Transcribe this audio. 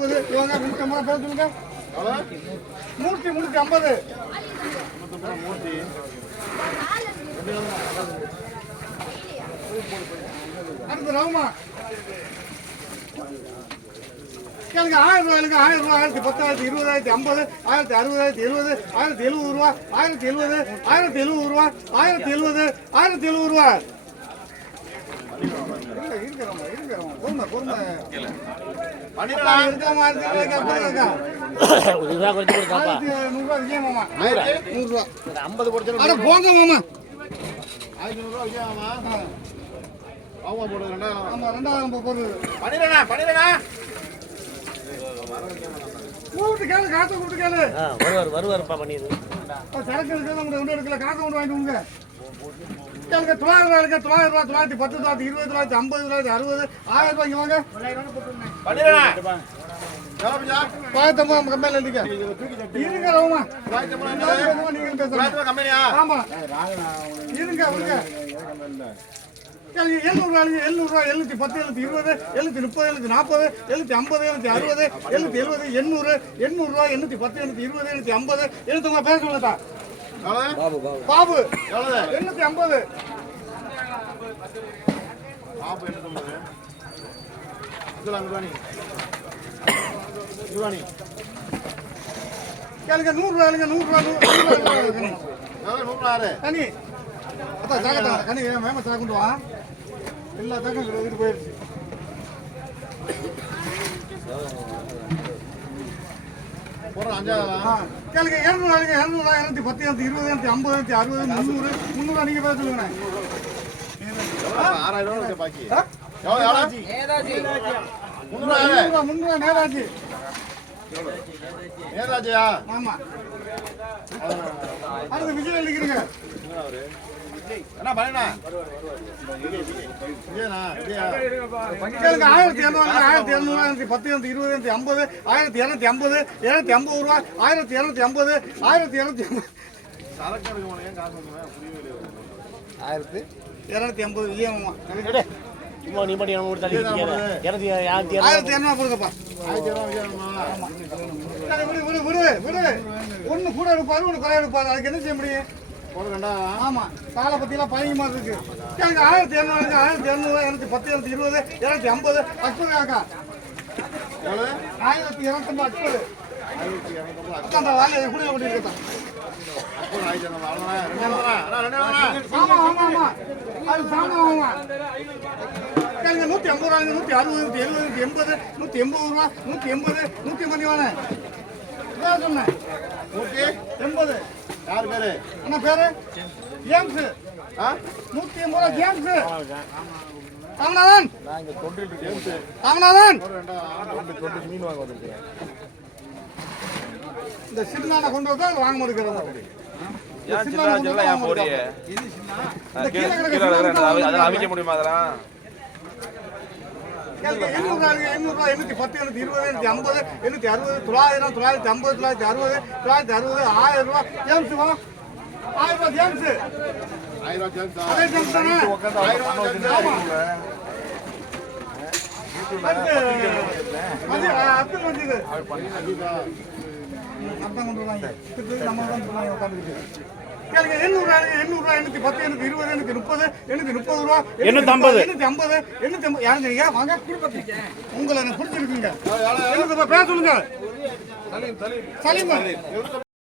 320 இவங்க 350 பேர் சொல்லுங்க. 350 மூர்த்தி அடுத்து ரவுமா கேளுங்க. 1000 ரூபாய்க்கு 1000 ரூபாய் 10,000 20,000 50 1060 1070 ரூபா 1070 1070 ரூபா 1070 1070 ரூபா. சரக்கு எடுக்கல காசு கொண்டு வாங்கிட்டு 900 ரூபாய் 910 20 950 960 1000 ரூபாய்க்கு வாங்க. கம்பெனில இருக்க இருங்க ரவுமா ஆமா இருங்க இருங்க. 700 ரூபாய் 710 720 730 740 750 760 770 800 800 ரூபாய் 810 720 750 எழுத்துங்க பேச சொல்லுதா பாபு 850 கேளுங்க 100 ரூபாய் 100 கனி கனி மேம சாக்குண்டு வா எல்லா தக்கம் வீட்டு போயிடுச்சு. கேளுங்க 200 210 220 250 260 300 நீங்க பேச சொல்லுங்க. 6000 பாக்கி 300 நேராஜி நேராஜியா ஆமா. அடுத்து விஜய் எழுதிக்கிறீங்க என்ன பண்ணா கேளுங்க. 1200 10 20 50 1250 250 ரூபா 1250 1250 சரக்கு எடுக்க போனேன் காசு புரியவே 1250 இல்லையாமா சும்மா நீ பண்ணி நம்ம தள்ளி 1200 கொடுங்கப்பா. 1200 விடு ஒன்னு கூட எடுப்பாரு ஒன்னு குறை எடுப்பாரு அதுக்கு என்ன செய்ய முடியும்? ஆமா காலை பத்திலாம் பழகி மாதிரி இருக்கு. கேளுங்க 1200 1200 210 220 250 அற்புதம் காக்கா 1250 அந்த வேலையை கூட பண்ணிருக்கா. ஆமா ஆமா ஆமா அது சாமா. கேளுங்க 150 ரூபாய் 160 170 180 ரூபா 180 180 வாங்க சொன்னேன் 180 யார் பேரு என்ன பேரு ஜேம்ஸ் 180 ரூபா ஜேம்ஸ் ராமநாதன் ராமநாதன் மீன் வாங்க வந்திருக்கேன். இந்த சிறுநானை கொண்டு வந்தா வாங்க முடிக்கிறதா அவிக்க முடியுமா? அதெல்லாம் 800 810 820 850 860 900 950 960 960 1000 ரூபாய் ஜேம்ஸ் வா 1000 ரூபாய் ஜேம்ஸ் 1000 ஜேம்ஸ் அதே ஜேம்ஸ் தானே 1000 ஜேம்ஸ் ஆமா. அப்துல் மஜீத் அர்த்தம் கொண்டு வராங்க நம்ம தான் சொன்னாங்க உட்காந்துக்கிட்டு. கேளுங்க 800 810 820 830 ரூபா 850 850 யாருங்க வாங்க உங்களை எனக்கு பிடிச்சிருக்குங்க. பேச சொல்லுங்க சலீம்